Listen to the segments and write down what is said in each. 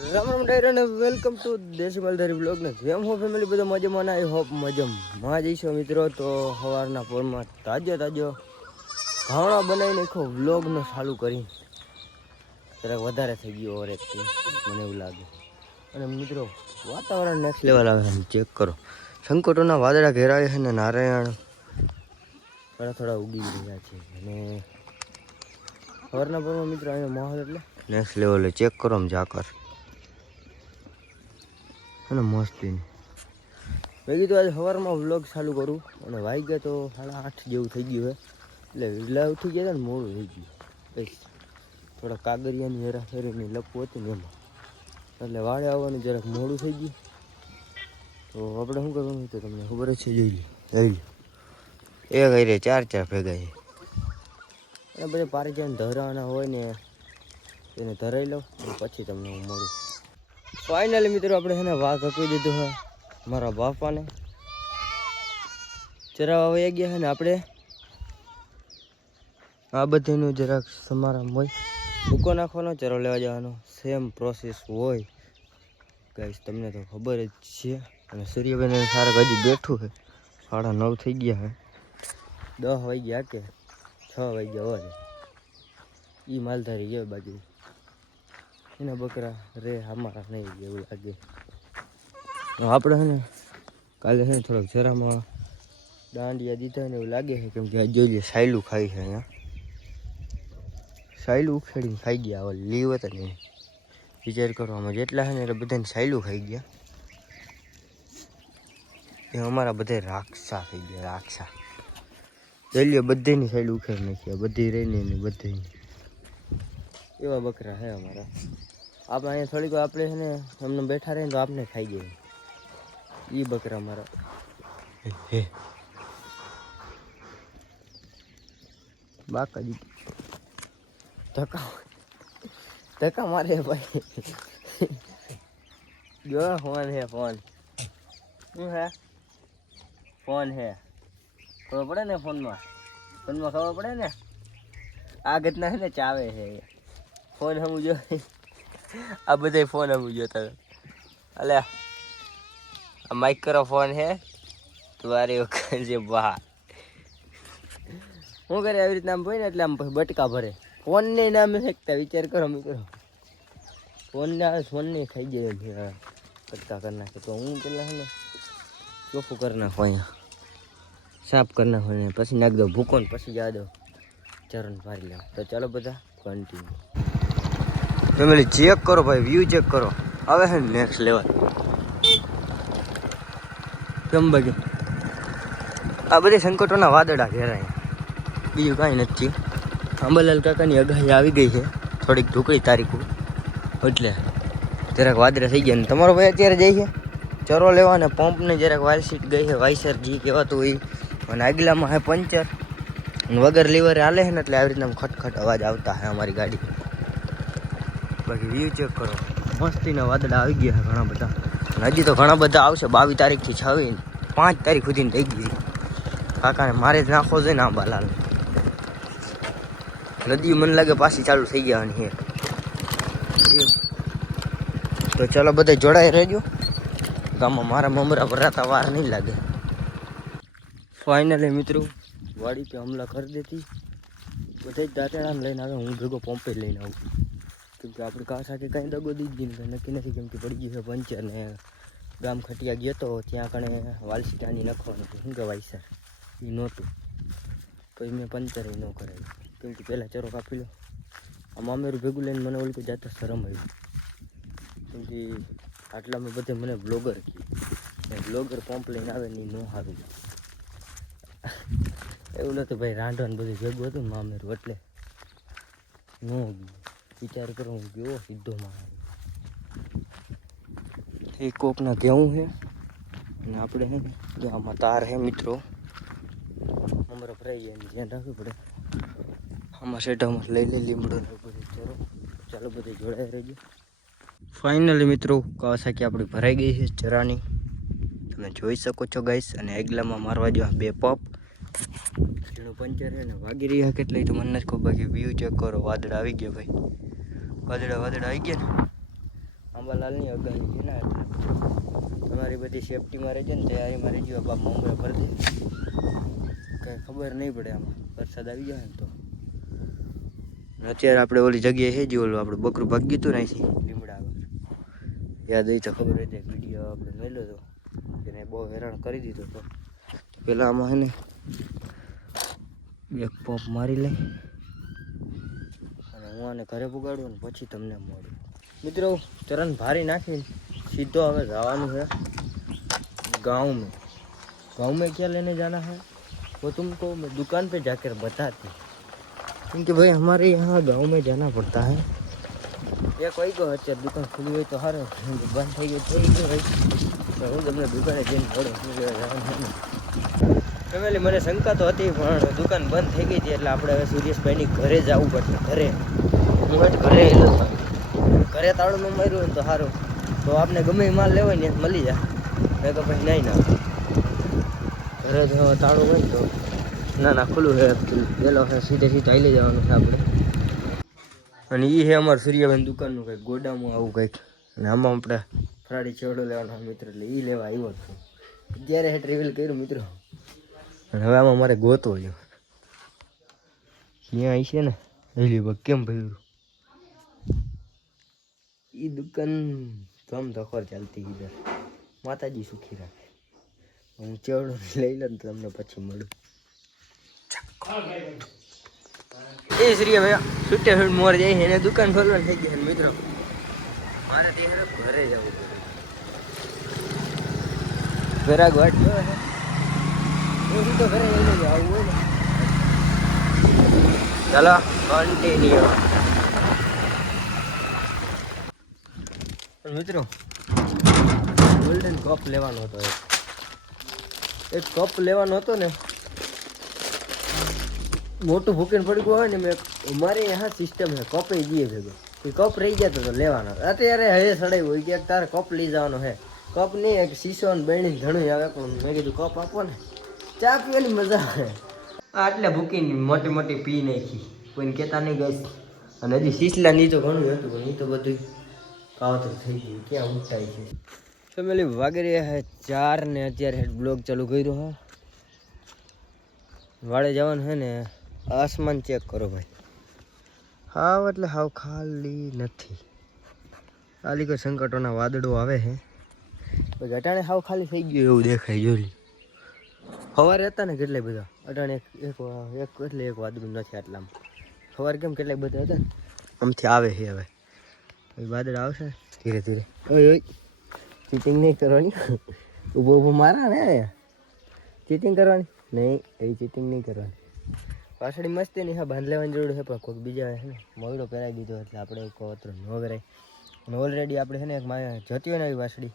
રામ રામ ડાયર અને welcome to દેશી માલધારી blog ને જેમ હો ફેમિલી બધા મજામાં ના આઈ હોપ મજામાં જઈશો મિત્રો. તો સવારના પોરમાં તાજો ઘાવણા બનાવી નાખો વ્લોગનો ચાલુ કરી જરાક વધારે થઈ ગયો ઓરેકથી મને એવું લાગે. અને મિત્રો વાતાવરણ નેક્સ્ટ લેવલ આવે છે, ચેક કરો. સંકટોના વાદળા ઘેરાય છે ને નારાયણ થોડા ઉગી રહ્યા છે. અને સવારના પોરમાં મિત્રો અહીંયા માહોલ એટલે નેક્સ્ટ લેવલે ચેક કરો આમ ઝાકર અને મસ્તી. મેં કીધું આજે સવારમાં વ્લોગ ચાલુ કરું અને વાગ્યા તો 8:30 જેવું થઈ ગયું છે. એટલે વિલા ઉઠી ગયા ને મોડું થઈ ગયું બસ થોડા કાગરિયાની હેરાફેરીની લપવું હતું ને એમાં એટલે વાળે આવવાનું જરાક મોડું થઈ ગયું. તો આપણે શું કરવાનું તો તમને ખબર જ છે, જોઈ લો એ કઈ રે 4 ભેગા છે. અને પછી પારિજાન ધરાવાના હોય ને એને ધરાઈ લો પછી તમને હું મળું. ફાઇનલી મિત્રો આપણે છે ને વાઘ આપી દીધું છે મારા બાપાને. ચરાવવા વહી ગયા છે ને આપણે આ બધાનું જરાક સમારામ હોય મૂકો નાખવાનો, ચરો લેવા જવાનો સેમ પ્રોસેસ હોય ગાઈસ, તમને તો ખબર જ છે. અને સૂર્યબેન સારક હજી બેઠું છે, 9:30 થઈ ગયા છે, 10 વાગ્યા કે 6 વાગ્યા હોય એ માલધારી ગયો બાજુ એના બકરા રે અમારા નહીં એવું લાગે. આપણે છે ને કાલે છે ને થોડોક જરામાં દાંડિયા દીધા ને એવું લાગે છે, કેમ કે જોઈ લે સાયલું ખાઈ છે. અહીંયા સાયલું ઉખેડીને ખાઈ ગયા, હવે લીવ હતા ને વિચાર કરવામાં જેટલા છે ને એટલે બધાને સાયલું ખાઈ ગયા. એ અમારા બધા રાક્ષા થઈ ગયા, રાક્ષા જોઈ લો બધીની સાયલું ઉખેડી નાખ્યા, બધી રહીને ને બધી એવા બકરા છે અમારા. આપણે અહીંયા થોડીક આપણે છે ને એમને બેઠા રહીને તો આપણે ખાઈ જાય એ બકરા મારા. બાકાજી ધક્કા મારે ભાઈ. જો ફોન હે ફોન શું હે ફોન હે ખબર પડે ને ફોનમાં ખબર પડે ને આ ઘટના છે ને ચાવે છે ફોન સમજો. આ બધા ફોન સમજો તમે અલે આ માઇક્રો ફોન હે તમારી વખત જે બહાર શું કરે આવી રીતના આમ હોય ને એટલે આમ બટકા ભરે ફોનને નામે ફેંકતા. વિચાર કરો મિત્રો ફોનને ખાઈ જાય બટકા કરી નાખે. તો હું પેલા છે ને ચોખ્ખું કરી નાખો, અહીંયા સાફ કરી નાખો ને પછી નાખી દો ભૂકો ને પછી જવા દો ચરણ પારી લેવા. તો ચાલો બધા કન્ટિન્યુ ફેમિલી ચેક કરો ભાઈ, વ્યૂ ચેક કરો. હવે છે નેક્સ્ટ લેવલ કેમ બાકી આ બધી સંકટોના વાદળા ઘેરાય, બીજું કાંઈ નથી. અંબાલાલ કાકાની આગાહી આવી ગઈ છે, થોડીક ઢુકડી તારીખો એટલે જરાક વાદળા થઈ ગયા. ને તમારો ભાઈ અત્યારે જાય છે ચરો લેવા અને પંપને જરાક વાયર સીટ ગઈ છે, વાયસર જી કહેવાતું હોય. અને આગલામાં હે પંચર અને વગર લીવરે હાલે છે ને એટલે આવી રીતના ખટખટ અવાજ આવતા છે અમારી ગાડી. બાકી વ્યૂ ચેક કરો, મસ્તીના વાદળા આવી ગયા છે ઘણા બધા. અને હજી તો ઘણા બધા આવશે 22 તારીખથી 5 તારીખ સુધીની થઈ ગઈ. કાકાને મારે જ નાખવો જોઈએ ને આંબાલાલ. નદી મને લાગે પાછી ચાલુ થઈ જવાની છે. તો ચાલો બધા જોડાઈ રહેજો, ગામમાં મારા મમરા ભરાતા વાર નહીં લાગે. ફાઇનલી મિત્રો વાડી કે હમલા કરી દેતી બધા જ દાંતેડાને લઈને આવે, હું ભેગો પંપે લઈને આવું. કેમ કે આપણે કા સાથે કાંઈ દગો દીધી ને કંઈ નક્કી નથી, કેમ કે પડી ગયું છે પંચર ને ગામ ખટિયા ગયો તો ત્યાં કણે વાલસી ટાણી નાખવાનું હતું શું કે વાયસર એ નહોતું, પછી મેં પંચર ન કરાવ્યું. કેમ કે પહેલાં ચરો કાપી લો. આ મામેરું ભેગું લઈને મને ઓલું જાતા શરમ આવી, કેમ કે આટલામાં બધે મને બ્લોગર કહે બ્લોગર પંપ લઈને આવે ને ન સારું એવું નહોતું ભાઈ. રાંધવાનું બધું ભેગું હતું ને મામેરું એટલે ન વિચાર કરો હું ગયો સીધો માં એ કોકના કેવું છે. અને આપણે છે ને આમાં તાર છે મિત્રો, અમારે ભરાઈ જાય ધ્યાન રાખવું પડે. આમાં શેઢામાં લઈ લીમડો ને બધું ચરો. ચાલો બધે જોડાઈ રહેજો. ફાઇનલી મિત્રો કાવાસાકી આપણી ભરાઈ ગઈ છે ચરાની, તમે જોઈ શકો છો ગાઈસ. અને આગલામાં મારવા જો 2 પપ એનું પંચર છે ને વાગી રહ્યા કેટલાય તો મને નથી ખબર. બાકી વ્યૂ ચેક કરો, વાદળા આવી ગયા ભાઈ, વાદળા આવી ગયા ને અંબાલાલની આગાહી છે ને, એટલે તમારી બધી સેફટીમાં રહેજો ને, તૈયારીમાં રહેજો. બાપ મુંબઈ ભરી દે, કંઈ ખબર નહીં પડે આમાં વરસાદ આવી જાય ને તો. અત્યારે આપણે ઓલી જગ્યાએ છે, જે ઓલું આપણે બકરું ભાગી હતું ને અહીંથી લીમડા આગળ, યાદ હોય તો ખબર હોય તો વિડીયો આપણે મેળ્યો હતો, એને બહુ હેરાન કરી દીધો હતો. પેલા આમાં છે ને એક પંપ મારી લઈ અને હું આને ઘરે પુગાડું ને પછી તમને મળું. મિત્રો ચરણ ભારી નાખીને सीधो हमें जवान है गाँव में। गाँव में क्या लेने जाना है वो तुमको मैं दुकान पे जाकर बताती हूँ, क्योंकि भाई हमारे यहाँ गाँव में जाना पड़ता है. एक वही को अच्छा दुकान खुली हुई तो हर बंद થઈ ગઈ ભાઈ, તો હું તમને દુકાને જઈને મળું. ફેમિલી મને શંકા તો હતી પણ દુકાન બંધ થઈ ગઈ હતી એટલે આપણે હવે સુરેશભાઈની ઘરે જવું પડશે. ઘરે હું ઘરે ઘરે તાળું ન માર્યું ને તો સારું, તો આપણે ગમે એ માલ લેવાય ને મળી જાય. મેં કહું પછી નહીં ના ઘરે તાળું હોય તો ના ખુલ્લું છે પેલો સીધે સીધા આવી જવાનું છે આપણે. અને એ છે અમારું સૂર્યાબેન દુકાનનું કંઈક ગોડામાં આવું કંઈક, અને આમાં આપણે ફરાળી ચેવડો લેવાનો મિત્ર, એટલે એ લેવા આવ્યો છું. ત્યારે હે ટ્રેવલ કર્યું મિત્રો, અને હવે આમાં મારે ગોતવો જો ત્યાં આવી છે ને હેલી બગ કેમ ભર્યું. એ દુકાન ધમ ધખર ચાલતી ઇધર, માતાજી સુખી રાખે. હું ચેવડો લઈ લઉં તો તમને પછી મળું. એ શ્રી ભાઈ છૂટે છૂટ મોર જાય એને દુકાન ખોલવાની થઈ જાય મિત્રો. મારે ત્યાં ઘરે જવું પડે, ઘરાક વાટ જોવે છે. હું સીધો ઘરે લઈને જ આવું હોય ને. ચાલો કન્ટિન્યુ. મિત્રો ગોલ્ડન કપ લેવાનો હતો, એક કપ લેવાનો હતો ને, મોટું ભૂકીને પડી ગયું હોય ને. મેં અમારે यहाँ સિસ્ટમ છે કપ એ દઈએ ભેગો, એ કપ રહી જતો તો લેવાનો. અત્યારે હવે સડાઈ હોય કે તારે કપ લઈ જવાનો છે, કપ નહીં એક શીશો ને બહેણી ઘણું આવે. પણ મેં કીધું કપ આપો ને, ચા પીવાની મજા આવે. આટલે ભૂકીને મોટી મોટી પી નાખી, કોઈને કહેતા નહીં ગઈ. અને હજી શીશલા ની તો ઘણું હતું પણ એ તો બધું કાવતર થઈ ગયું, ક્યાં ઉઠાય છે. ફેમિલી વાગી રહ્યા છે 4 ને અત્યારે બ્લોગ ચાલુ કર્યો હા. વાડે જવાનું છે ને, આસમાન ચેક કરો ભાઈ, હાવ એટલે હાવ ખાલી નથી. ખાલી કોઈ સંકટોના વાદળો આવે છે, અટાણે હાવ ખાલી થઈ ગયું એવું દેખાય. જોઈ સવારે હતા ને કેટલાય બધા, અટાણે એક એટલે એક વાદળું નથી આટલામાં. સવારે કેમ કેટલાય બધા હતા ને, આમથી આવે છે. હવે વાદળ આવશે ધીરે ધીરે. ઓય ચીટિંગ નહીં કરવાની, ઊભો ઊભો મારા ને, ચીટિંગ કરવાની નહીં, એ ચીટિંગ નહીં કરવાની. પાછળી મસ્તી નહીં, હા બાંધ લેવાની જરૂર છે, પણ કોઈક બીજા છે ને મોયડો પહેરાવી દીધો એટલે આપણે કોતરો ન કરાય. અને ઓલરેડી આપણે છે ને એક જતી હોય ને આવી વાસળી,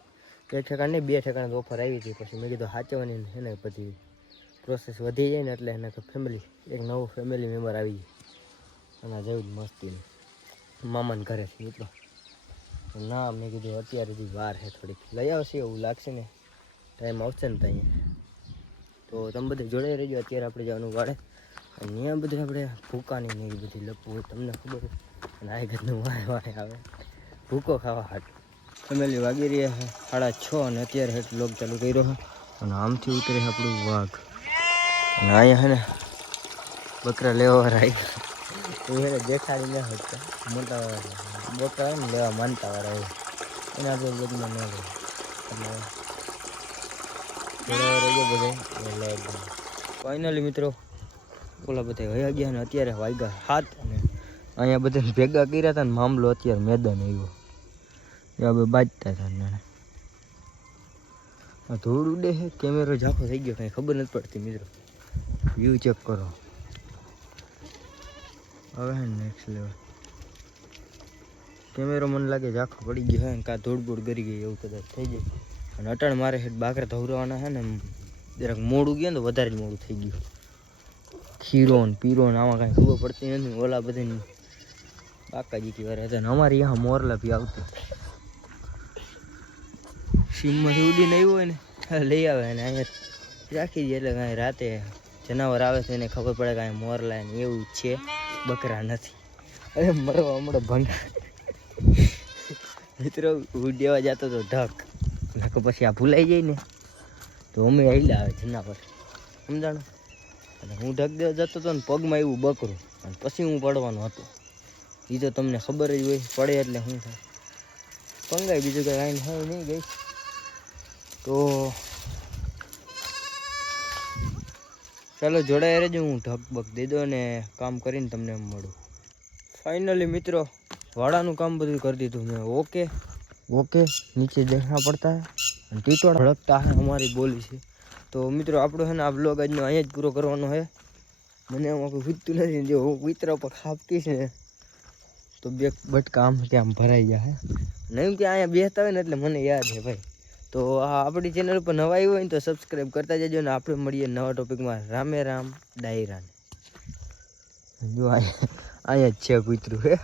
એક ઠેકાણ નહીં 2 ઠેકાણ ઓફર આવી હતી. પછી મેં કીધું સાચવવાની છે ને પછી પ્રોસેસ વધી જાય ને, એટલે એને ફેમિલી એક નવું ફેમિલી મેમ્બર આવી જાય. અને જેવું જ મસ્તી મામાને ઘરે છે મિત્રો. ના મેં કીધું અત્યારે હજી વાર છે થોડીક, લઈ આવશે એવું લાગશે ને, ટાઈમ આવશે ને ત્યાં. તો તમે બધે જોડે રહેજો. અત્યારે આપણે જવાનું વાળે, અને ત્યાં બધું આપણે ભૂકાની ને એ બધી લપવું હોય તમને ખબર હોય. અને આ ઘરનું વારે વારે આવે ભૂકો ખાવા હાટ. ફેમિલી વાગી રહ્યા છે 6:30 અને અત્યારે હેઠ બ્લોગ ચાલુ કર્યો છે. અને આમથી ઉતરે આપણું વાઘ, અને અહીંયા છે ને બકરા લેવા વાળા આવી એને દેખાડી ન શકતા. મોટા બકરા હોય ને લેવા માનતા વાળા હોય એના તો બધું ન રહે. એટલે ફાઇનલી મિત્રો ઓલા બધા વયા ગયા ને અત્યારે વાગ્યા 7. અને અહીંયા બધાને ભેગા કર્યા હતા ને મામલો અત્યારે મેદાન આવ્યો. એ બાજતા હતા. આ ધૂળ ઉડે છે, કેમેરો ઝાંખો થઈ ગયો, કાંઈ ખબર નથી પડતી મિત્રો. વ્યૂ ચેક કરો હવે હે નેક્સ્ટ લેવલ. કેમેરો મને લાગે ઝાંખો પડી ગયો હે, કાં ધૂળ બૂળ ગરી ગઈ એવું કદાચ થઈ જાય. અને અટાણ મારે હેઠ બાકરા ધવરાવાના છે ને, જરાક મોડું ગયું ને તો વધારે જ મોડું થઈ ગયું. ખીરો ને પીરો ને આમાં કાંઈ ખબર પડતી નથી. ઓલા બધી બાકાજી કી વાર હતા ને અમારી यहाँ મોરલા બી આવતી સીમમાંથી ઉડીને આવ્યું હોય ને લઈ આવે ને અહીંયા રાખી દઈએ. એટલે કાંઈ રાતે જનાવર આવે છે એને ખબર પડે કાંઈ મોરલા ને એવું છે, બકરા નથી. અરે મરવા હમણાં ભંગા મિત્રો હું દેવા જતો તો ઢક નાખો પછી આ ભૂલાઈ જાય ને તો અમે હેલા આવે જના પર સમજાણો. અને હું ઢક દેવા જતો હતો ને પગમાં એવું બકરું અને પછી હું પડવાનો હતો. એ તો તમને ખબર જ હોય પડે એટલે શું થાય પંગાઈ બીજું કંઈ લાઈન હોય નહીં ગઈ. તો ચાલો જોડાયા રહેજો, હું ઢકબક દઈ દો અને કામ કરીને તમને મળું. ફાઇનલી મિત્રો વાડાનું કામ બધું કરી દીધું મેં. ઓકે નીચે દેખના પડતા અને ટીટોળ ભડકતા હે અમારી બોલી છે. તો મિત્રો આપણો છે ને આ બ્લોગ આજનો અહીંયા જ પૂરો કરવાનો છે. મને આમાં કોઈ ખૂટતું નથી. જો હું કૂતરા ઉપર ખાપતી છે ને તો બે બટકા આમ કે આમ ભરાઈ જાય નહીં કે અહીંયા બેસતા હોય ને એટલે મને યાદ છે ભાઈ. તો આ આપણી ચેનલ ઉપર નવા આવ્યું હોય ને તો સબસ્ક્રાઈબ કરતા જજો ને આપણે મળીએ નવા ટોપિકમાં. રામે રામ ડાયરાને જો અહીંયા જ છે કૂતરું હે.